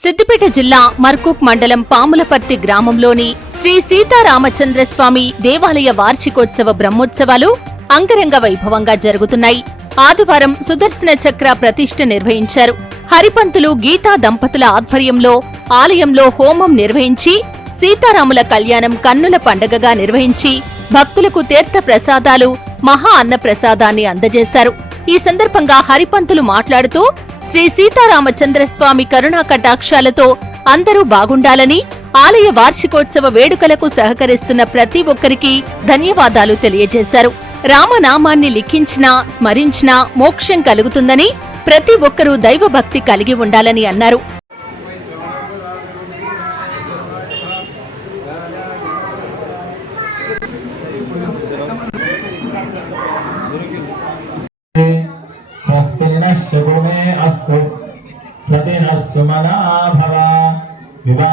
సిద్దిపేట జిల్లా మర్కూక్ మండలం పాములపర్తి గ్రామంలోని శ్రీ సీతారామచంద్రస్వామి దేవాలయ వార్షికోత్సవ బ్రహ్మోత్సవాలు అంగరంగ వైభవంగా జరుగుతున్నాయి ఆదివారం సుదర్శన చక్ర ప్రతిష్ఠ నిర్వహించారు హరిపంతులు గీతా దంపతుల ఆధ్వర్యంలో ఆలయంలో హోమం నిర్వహించి సీతారాముల కళ్యాణం కన్నుల పండగగా నిర్వహించి భక్తులకు తీర్థ ప్రసాదాలు మహా అన్న ప్రసాదాన్ని అందజేశారు ఈ సందర్భంగా హరిపంతులు మాట్లాడుతూ శ్రీ సీతారామచంద్రస్వామి కరుణా కటాక్షాలతో అందరూ బాగుండాలని ఆలయ వార్షికోత్సవ వేడుకలకు సహకరిస్తున్న ప్రతి ఒక్కరికి ధన్యవాదాలు తెలియజేశారు రామనామాన్ని లిఖించినా స్మరించినా మోక్షం కలుగుతుందని ప్రతి ఒక్కరూ దైవభక్తి కలిగి ఉండాలని అన్నారు पतिनः सुमना भव विवा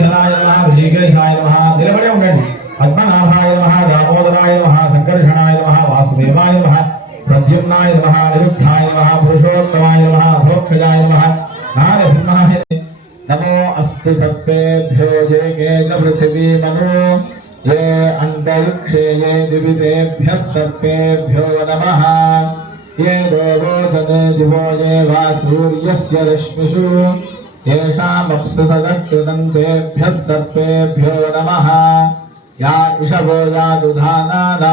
ائ نمبڑ پمنا در نا سنکرشن واسد سمدھا پھر سروشی سر گوچواسوشو یشامپس سربھیو نم یاوجا د